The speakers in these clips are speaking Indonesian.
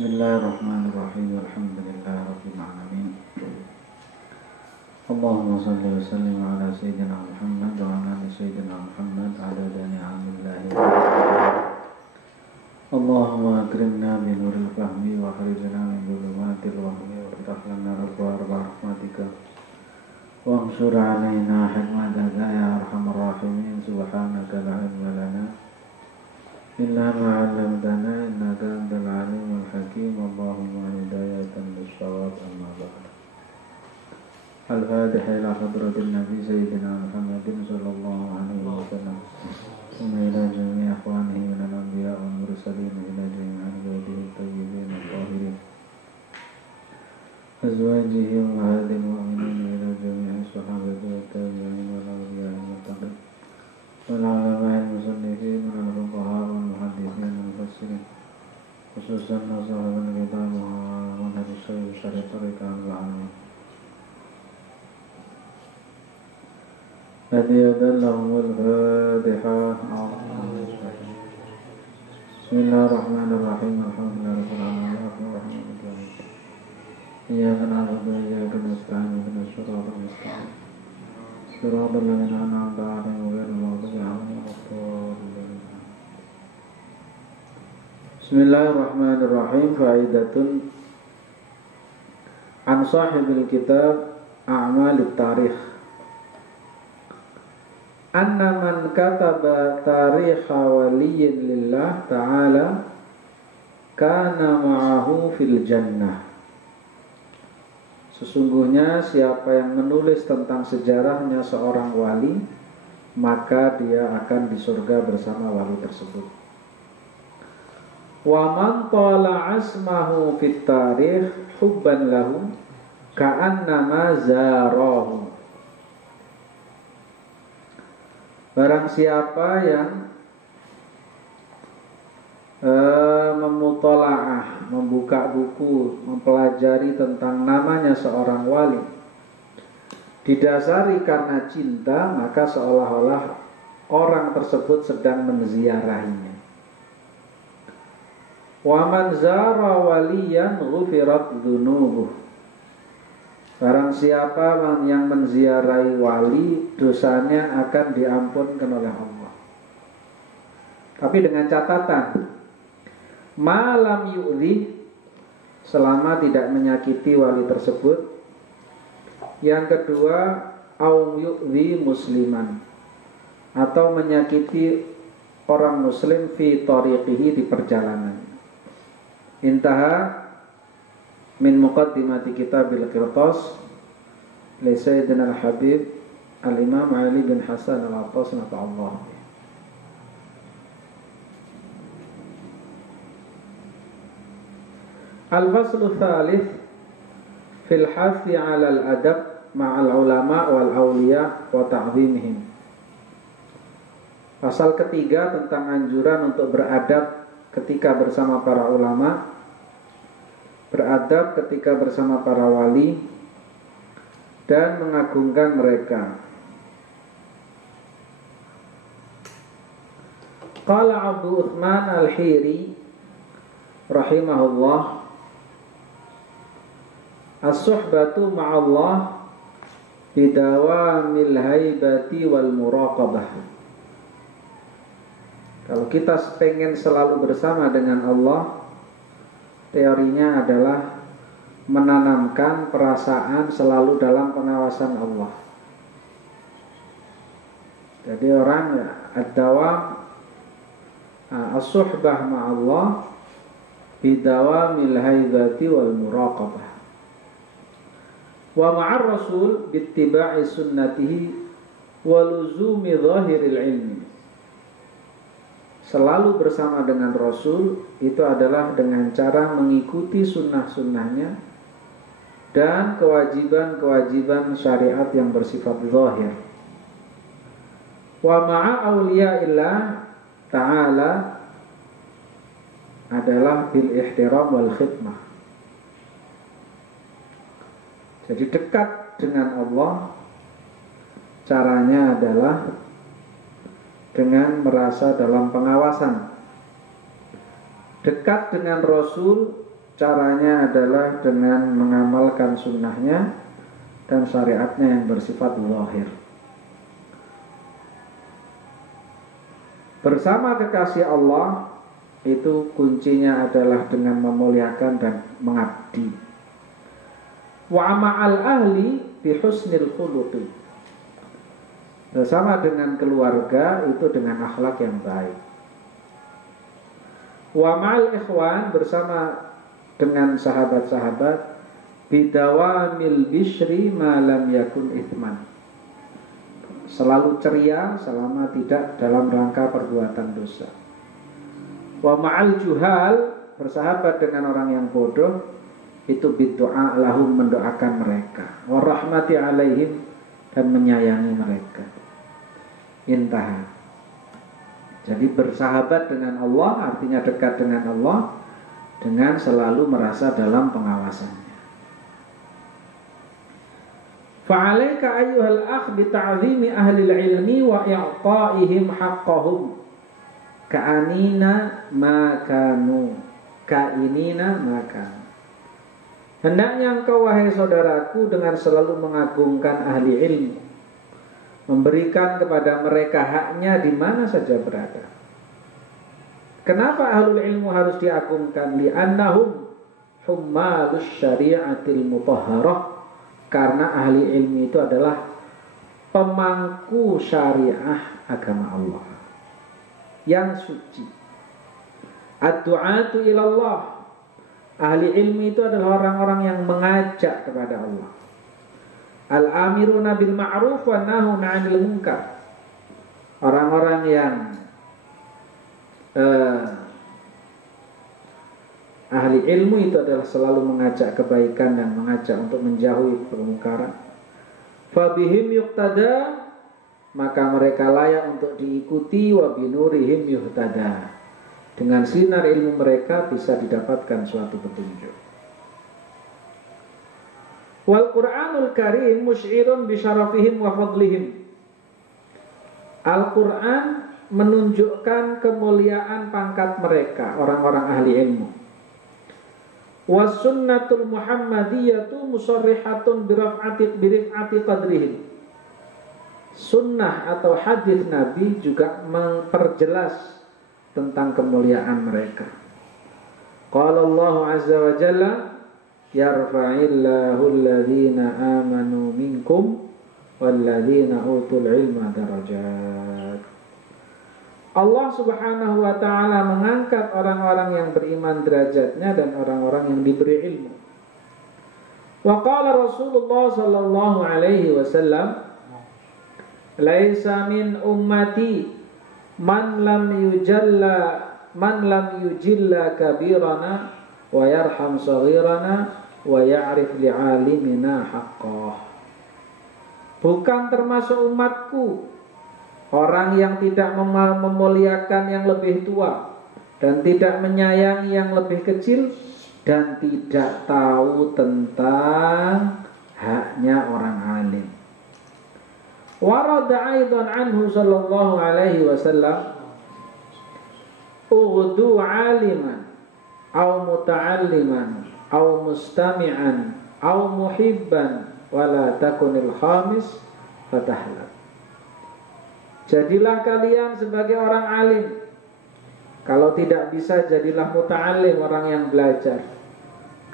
Bismillahirrahmanirrahim. Alhamdulillahirabbil alamin. Allahumma shalli wa sallim ala sayyidina Muhammad wa ala ali sayyidina Muhammad adada ni'amillahi. Allahumma akrimna bi nuril fahmi wa akhrijna min dhulumatil wahmi wa iftah lana abwaaba rahmatika wa anshur alaina hikmataka ya arhamar rahimin. Subhanaka la ilma lana illa ma 'allamtana innaka antal alimul hakim. Allahumma hidayatan lis-shawab. Amma ba'd. Al-Fatiha ila hadratin Nabi Sayyidina Muhammadin sallallahu alaihi wasallam wa ila jami'i akhwanihi min al-anbiya wal mursalin ila jami'i ibadihi at-tayyibin at-tahirin azwajihi wa ummahatil mu'minin ila jami'i sahabati wa tabi'in wal awliya'i wal taqin wal ulama'il musannifin wal fuqaha wal muhaddithin wal mufassirin khususan sahabat kitab wa hadis syarih tariqah al-alamin hadiyatan lahumul Fatihah. Bismillahirrahmanirrahim. Alhamdulillahirabbil alamin. Arrahmanirrahim. Iyyaka na'budu wa iyyaka nasta'in. Ihdinas siratal mustaqim. Siratal ladzina an'amta 'alaihim ghairil maghdubi 'alaihim waladdallin. Bismillahirrahmanirrahim. Faidatun an sahibil kitab a'malit tarikh. Anna man kataba tarikha waliyin lillah ta'ala kana ma'ahu fil jannah. Sesungguhnya siapa yang menulis tentang sejarahnya seorang wali, maka dia akan di surga bersama wali tersebut. Wa man tala asmahu fit tarikh hubban lahu ka'annama zarahu. Barang siapa yang memutolaah, membuka buku, mempelajari tentang namanya seorang wali, didasari karena cinta, maka seolah-olah orang tersebut sedang menziarahinya. Wa man zara waliyan ghufirat dzunubuh. Barang siapa yang menziarahi wali, dosanya akan diampunkan oleh Allah. Tapi dengan catatan, malam yu'li, selama tidak menyakiti wali tersebut. Yang kedua, au yu'li musliman, atau menyakiti orang muslim fi tariqihi, di perjalanan. Intaha min muqaddimati kitabil Qirtas li Sayyidina al-Habib al-Imam Ali bin Hasan al-Attas nafa'allah. Al-faslu thalith fil hathi 'ala al-adab ma'al ulama wal awliya wa ta'zimihim. Pasal ketiga tentang anjuran untuk beradab ketika bersama para ulama, beradab ketika bersama para wali, dan mengagungkan mereka. Qala Abu Uthman al-Hiri rahimahullah, as-suhbatu ma'allah bidawamil haibati wal muraqabah. Kalau kita pengen selalu bersama dengan Allah, teorinya adalah menanamkan perasaan selalu dalam pengawasan Allah. Jadi orang ad-dawam as-suhbah ma'allah bidawamil haibati wal muraqabah. Wa ma'ar rasul bittiba'i sunnatihi wa luzumi zahiril ilmi. Selalu bersama dengan Rasul itu adalah dengan cara mengikuti sunnah-sunnahnya dan kewajiban-kewajiban syariat yang bersifat zahir. Wa ma'a awliya'illah ta'ala adalah bil ihtiram wal khidmah. Jadi dekat dengan Allah, caranya adalah dengan merasa dalam pengawasan. Dekat dengan Rasul, caranya adalah dengan mengamalkan sunnahnya dan syariatnya yang bersifat zahir. Bersama kekasih Allah itu kuncinya adalah dengan memuliakan dan mengabdi. Wa ma'al ahli bi husnil khuluqi. Bersama dengan keluarga itu dengan akhlak yang baik. Wa ma'al ikhwan, bersama dengan sahabat-sahabat, bidawamil bishri ma lam yakun ithman. Selalu ceria selama tidak dalam rangka perbuatan dosa. Wa ma'al juhal, bersahabat dengan orang yang bodoh, itu bidu'a lahum, mendoakan mereka. Wa rahmati alaihim, dan menyayangi mereka. Intaha. Jadi bersahabat dengan Allah artinya dekat dengan Allah dengan selalu merasa dalam pengawasannya. Fa'alaika ayyuhal akh bita'zimi ahli ilmi wa i'ta'ihim haqqahum ka'anina ma kanu ka'inina ma kanu. Hendaknya engkau wahai saudaraku dengan selalu mengagungkan ahli ilmu, memberikan kepada mereka haknya di mana saja berada. Kenapa ahlul ilmu harus diagungkan? Li'annahum hummalus syari'atil mutahharah. Karena ahli ilmu itu adalah pemangku syariah agama Allah yang suci. Ad-du'atu ilallah. Ahli ilmu itu adalah orang-orang yang mengajak kepada Allah. Al-amiruna bil ma'ruf wa nahuna 'anil munkar. Orang-orang yang ahli ilmu itu adalah selalu mengajak kebaikan dan mengajak untuk menjauhi kemungkaran. Fabihim yuqtada, maka mereka layak untuk diikuti. Wa binurihim yuhtada, dengan sinar ilmu mereka bisa didapatkan suatu petunjuk. Wal Qur'anul Karim musy'irun bi syarafihim wa fadlihim. Al-Quran menunjukkan kemuliaan pangkat mereka, orang-orang ahli ilmu. Was sunnatul muhammadiyatu musarrihatun birif'ati qadrihim. Sunnah atau hadis Nabi juga memperjelas tentang kemuliaan mereka. Qala Allah azza wa jalla, yarfa'illahu alladhina amanu minkum walladhina utul ilma darajat. Allah subhanahu wa ta'ala mengangkat orang-orang yang beriman derajatnya dan orang-orang yang diberi ilmu. Wa qala Rasulullah sallallahu alaihi wasallam, laisa min ummati man lam yujilla kabirana wa yarham saghirana wa ya'rif li'alimina haqqah. Bukan termasuk umatku orang yang tidak memuliakan yang lebih tua dan tidak menyayangi yang lebih kecil dan tidak tahu tentang haknya orang alim. Warada aidan anhu sallallahu alaihi wasallam, ughdu aliman aw muta'alliman aw mustami'an aw muhibban wala takunil khamis fatahla. Jadilah kalian sebagai orang alim. Kalau tidak bisa, jadilah muta'allim, orang yang belajar.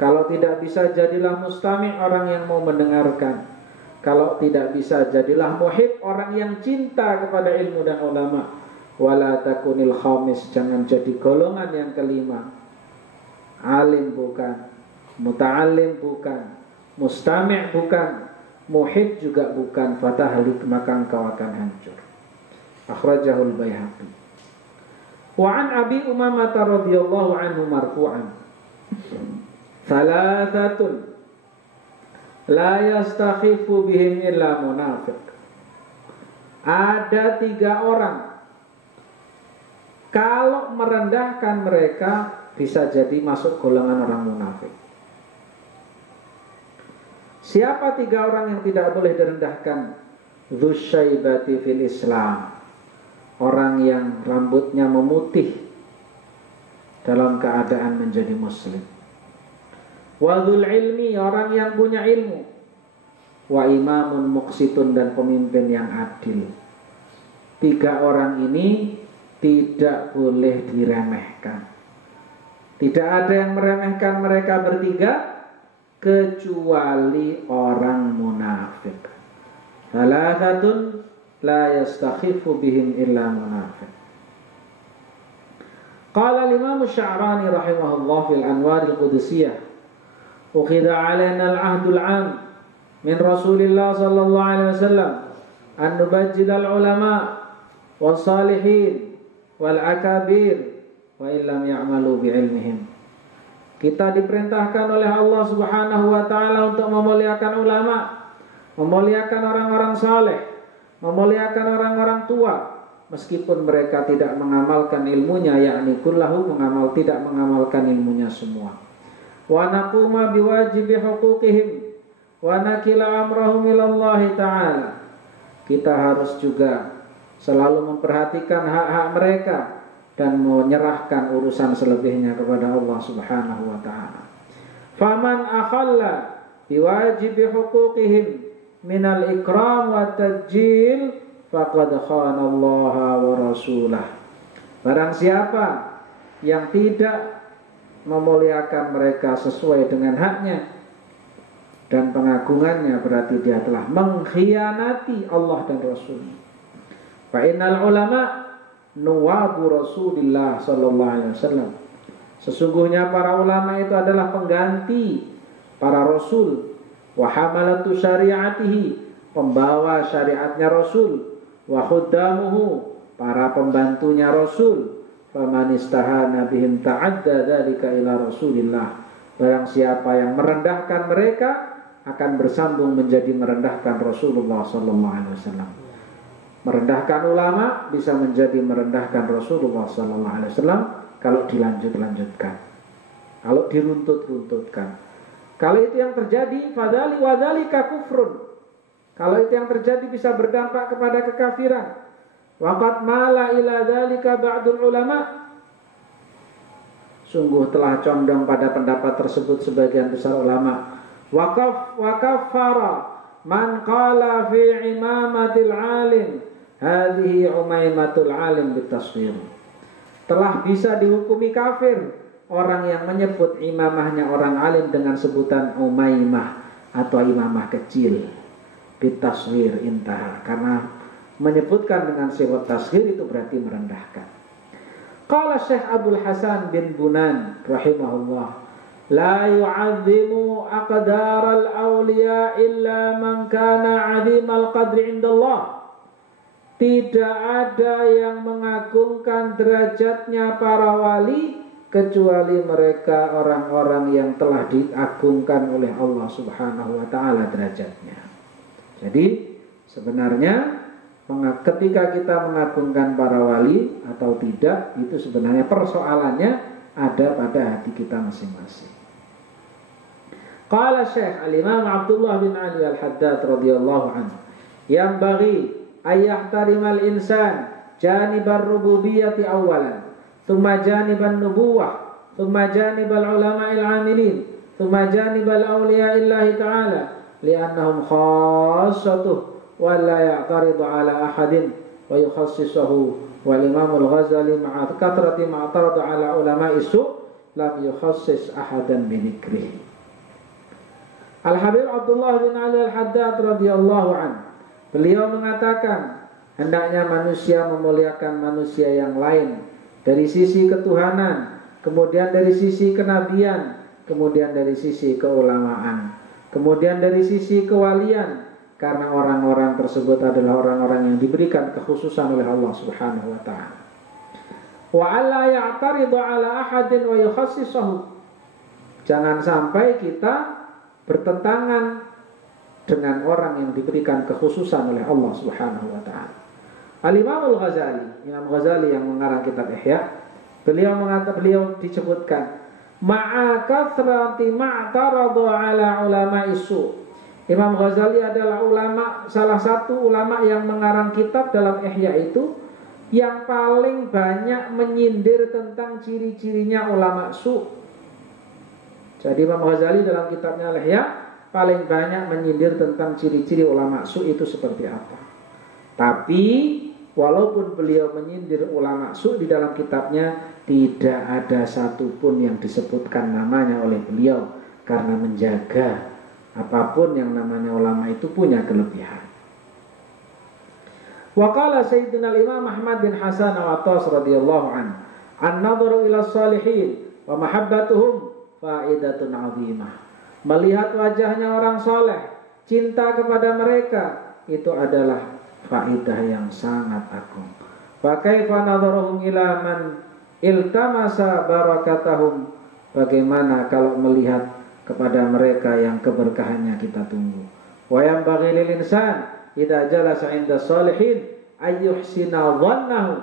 Kalau tidak bisa, jadilah mustami', orang yang mau mendengarkan. Kalau tidak bisa, jadilah muhib, orang yang cinta kepada ilmu dan ulama. Wala takunil khamis, jangan jadi golongan yang kelima. Alim bukan, muta'allim bukan, mustami' bukan, muhib juga bukan, fatahlik, maka engkau akan hancur. Akhrajahul Baihaqi. Wa an Abi Umamah radhiyallahu anhu marfu'an, thalathatun la yastakhifu bihim illa munafiq. Ada 3 orang, kalau merendahkan mereka bisa jadi masuk golongan orang munafik. Siapa 3 orang yang tidak boleh direndahkan? Dzusyaibati fil Islam, orang yang rambutnya memutih dalam keadaan menjadi muslim. Wadul ilmi, orang yang punya ilmu. Wa imamun muqsitun, dan pemimpin yang adil. 3 orang ini tidak boleh diremehkan. Tidak ada yang meremehkan mereka bertiga kecuali orang munafik. Thalathatun la yastakhifu bihim illa munafiq. Qala al-Imam Sya'rani rahimahullah fil Anwar al-Qudsiyah, ukhidha 'alaina al-'ahdul 'am min Rasulillah sallallahu alaihi wasallam an nubajjil al-ulama was-salihin wal-akabir wa illam ya'malu bi'ilmihim. Kita diperintahkan oleh Allah Subhanahu wa taala untuk memuliakan ulama, memuliakan orang-orang saleh, memuliakan orang-orang tua meskipun mereka tidak mengamalkan ilmunya, yakni kullahu tidak mengamalkan ilmunya semua. Wa naquma biwajibi huquqihim wa nakila amrahum ilallahi ta'ala. Kita harus juga selalu memperhatikan hak-hak mereka dan menyerahkan urusan selebihnya kepada Allah Subhanahu wa taala. Faman akhalla biwajibi huquqihim minal ikram wa tajil faqad khana Allah wa rasulah. Barang siapa yang tidak memuliakan mereka sesuai dengan haknya dan pengagungannya, berarti dia telah mengkhianati Allah dan Rasulnya. Fa innal ulama nuwabu Rasulillah sallallahu alaihi wasallam. Sesungguhnya para ulama itu adalah pengganti para rasul, wa hamalatu syariatihi, pembawa syariatnya Rasul, wa khuddamuhu, para pembantunya Rasul. Faman istahana bihim ta'adda dzalika ila Rasulillah. Barang siapa yang merendahkan mereka akan bersambung menjadi merendahkan Rasulullah sallallahu alaihi wasallam. Merendahkan ulama bisa menjadi merendahkan Rasulullah sallallahu alaihi wasallam kalau dilanjutkan, kalau diruntut-runtutkan. Kalau itu yang terjadi, fadali wadzalika kufrun. Kalau itu yang terjadi bisa berdampak kepada kekafiran. Waqad mala ila dzalika ba'dul ulama. Sungguh telah condong pada pendapat tersebut sebagian besar ulama. Waqaffara man qala fi imamatil alim hadhihi umaimatul alim bitaswir. Telah bisa dihukumi kafir orang yang menyebut imamahnya orang alim dengan sebutan umaimah atau imamah kecil. Bitaswir intah, karena menyebutkan dengan sifat tasghir itu berarti merendahkan. Qala Syekh Abdul Hasan bin Bunan rahimahullah, la yu'azzimu aqdaral awliya illa man kana 'azimal qadri indallah. Tidak ada yang mengagungkan derajatnya para wali kecuali mereka orang-orang yang telah diagungkan oleh Allah Subhanahu wa taala derajatnya. Jadi sebenarnya ketika kita mengagungkan para wali atau tidak, itu sebenarnya persoalannya ada pada hati kita masing-masing. Qala Syekh Al-Imam Abdullah bin Ali Al-Haddad radhiyallahu anhu, yang bagi ayahtarimal insan janibar rububiyyati awalan, thumma janiban nubuwah, thumma janibal ulama'il amilin, thumma janibal awliya'illahi ta'ala, li'annahum khassatuh wa la ya'taridu ala ahadin wa yukhassisuhu. Wal Imam Al-Ghazali ma'a kathrati ma'taradu ala ulama'i su' lam yukhassis ahadan bidhikrihi. Al-Habib Abdullah bin Ali Al-Haddad radhiyallahu anhu, beliau mengatakan hendaknya manusia memuliakan manusia yang lain dari sisi ketuhanan, kemudian dari sisi kenabian, kemudian dari sisi keulamaan, kemudian dari sisi kewalian, karena orang-orang tersebut adalah orang-orang yang diberikan kekhususan oleh Allah Subhanahu wa taala. Wa alla ya'taridu ala ahadin wa yukhassisuhu. Jangan sampai kita bertentangan dengan orang yang diberikan kekhususan oleh Allah Subhanahu wa taala. Al-Imam Al-Ghazali, Imam Ghazali yang mengarang kitab Ihya, beliau disebutkan ma'a kathrati ma'taradu ala ulama'i su'. Imam Ghazali adalah salah satu ulama yang mengarang kitab dalam Ihya itu yang paling banyak menyindir tentang ciri-cirinya ulama su'. Jadi Imam Ghazali dalam kitabnya Al-Ihya paling banyak menyindir tentang ciri-ciri ulama su itu seperti apa. Tapi walaupun beliau menyindir ulama su di dalam kitabnya, tidak ada satupun yang disebutkan namanya oleh beliau, karena menjaga apapun yang namanya ulama itu punya kelebihan. Wa qala Sayyidina Imam Ahmad bin Hasan al-Attas radhiyallahu anhu, an-nadharu ila salihin wa mahabbatuhum faidatun 'azimah. Melihat wajahnya orang soleh, cinta kepada mereka, itu adalah faidah yang sangat agung. Fa kaifa nadharuhum ila man iltamasa barakatahum. Bagaimana kalau melihat kepada mereka yang keberkahannya kita tunggu. Wa yanbaghi lil insan idza jalasa 'inda shalihin ayyuhsina dhannahu.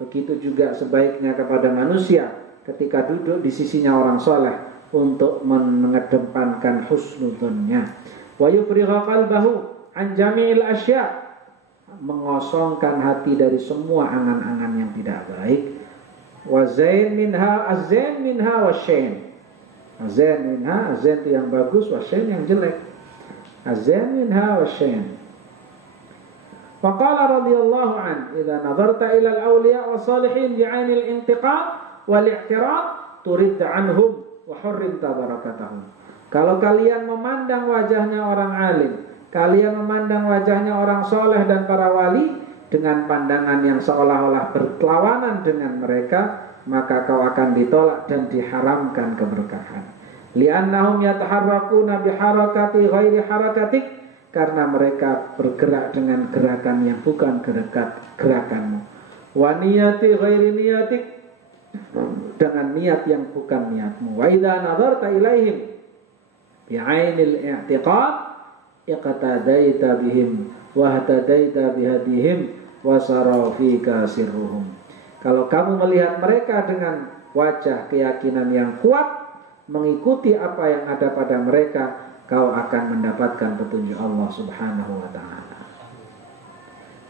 Begitu juga sebaiknya kepada manusia ketika duduk di sisinya orang soleh untuk mengedepankan husnudzonnya. Wa yufrigha qalbahu an jami'il asya', mengosongkan hati dari semua angan-angan yang tidak baik. Wa zain minha azzain minha wasyain. Azzain minha, azzain itu yang bagus, wasyain yang jelek. Azzain minha wasyain. Faqala radhiyallahu an, idza nadarta ila al-awliya wa salihin bi'ainil intiqam wal i'tirad turid anhum wa hurrimta barakatahum. Kalau kalian memandang wajahnya orang alim, kalian memandang wajahnya orang soleh dan para wali dengan pandangan yang seolah-olah berlawanan dengan mereka, maka kau akan ditolak dan diharamkan keberkahan. Li'annahum yataharrakuna biharakati ghairi harakatik, karena mereka bergerak dengan gerakan yang bukan gerakanmu. Wa niyati ghairi niyatik, dengan niat yang bukan niatmu. Wa idza nadarta ilaihim bi'ainil i'tiqad iqtadaita bihim wa hatadaita bihadihim wa sara fika sirruhum. Kalau kamu melihat mereka dengan wajah keyakinan yang kuat, mengikuti apa yang ada pada mereka, kau akan mendapatkan petunjuk Allah Subhanahu wa ta'ala.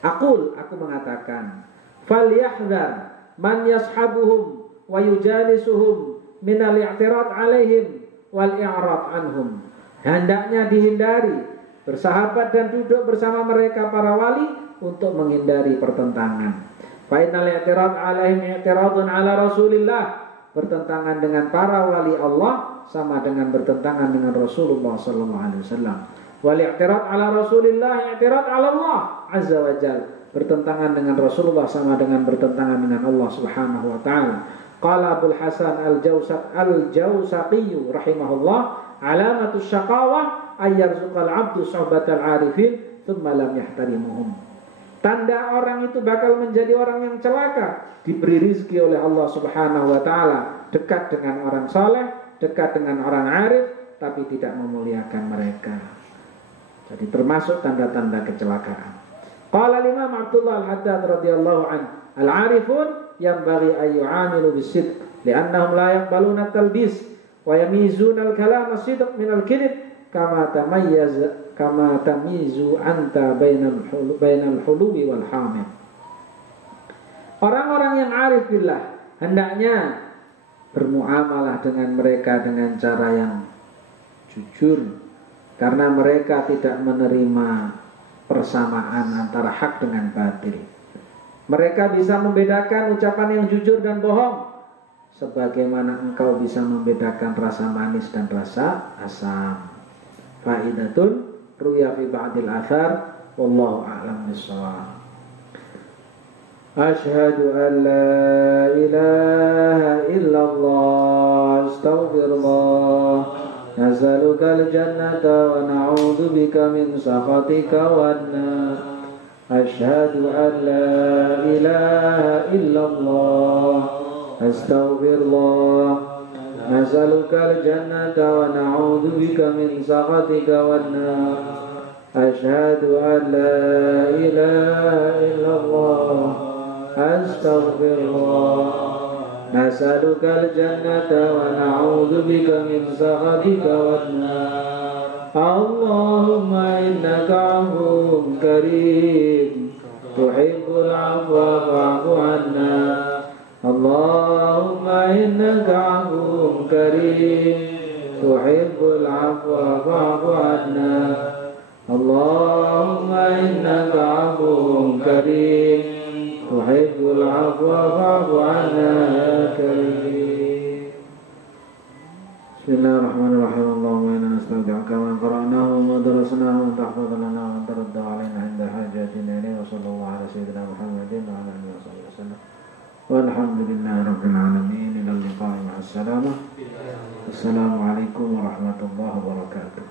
Aku mengatakan, falyahdhar man yashabuhum wa yujalisuhum min al-i'tirad alaihim wal i'rad anhum. Hendaknya dihindari bersahabat dan duduk bersama mereka para wali untuk menghindari pertentangan. Fa innal i'tirad alaihim i'tiradun ala Rasulillah. Bertentangan dengan para wali Allah sama dengan bertentangan dengan Rasulullah sallallahu alaihi wasallam. Wal i'tirad ala Rasulillah i'tirad ala Allah azza wa jalla. Bertentangan dengan Rasulullah sama dengan bertentangan dengan Allah Subhanahu wa taala. Qala Abul Hasan al-Jawsaqi rahimahullah, alamatus syaqawah ayyarzuqal 'abdu suhbatal 'arifin thumma lam yahtarimuhum. Tanda orang itu bakal menjadi orang yang celaka, diberi rizki oleh Allah Subhanahu wa ta'ala, dekat dengan orang saleh, dekat dengan orang arif, tapi tidak memuliakan mereka. Jadi termasuk tanda-tanda kecelakaan. Qala Imam Abdullah Al-Haddad radhiyallahu anhu, al-arifun yanbaghi an yu'amilu bis-sidq li'annahum la yaqbaluna at-talbis wa yamizuna al-kalam as-sidq min al-kadhib kama tamizu anta bainal huluwi wal hamid. Orang-orang yang arif billah hendaknya bermuamalah dengan mereka dengan cara yang jujur, karena mereka tidak menerima persamaan antara hak dengan batil. Mereka bisa membedakan ucapan yang jujur dan bohong, sebagaimana engkau bisa membedakan rasa manis dan rasa asam. Faidatun ruya fi ba'dil athar wallahu a'lam bissawab. Asyhadu an la ilaha illallah astaghfirullah nas'aluka al-jannata wa na'udzu bika min sakhatika wan nar. Asyhadu an la ilaha illallah astaghfirullah nas'aluka al-jannata wa na'udzu bika min sakhatika wan nar. Asyhadu an la ilaha illallah astaghfirullah nas'aluka al-jannata wa na'udzu bika min sakhatika wan nar. Allahumma innaka 'afuwwun karim tuhibbul 'afwa fa'fu 'anna. Allahumma innaka 'afuwwun karim تحب العفو فاعف عنا اللهم إنك عفو كريم تحب العفو فاعف عنا يا كريم. بسم الله الرحمن الرحيم. اللهم إنا نستودعك ما قرأناه وما درسناه وأن تحفظ لنا وأن ترد علينا عند حاجاتنا إليه. وصلى الله على سيدنا محمد وعلى آله وصحبه وسلم والحمد لله رب العالمين. إلى اللقاء مع السلامة. السلام عليكم ورحمة الله وبركاته.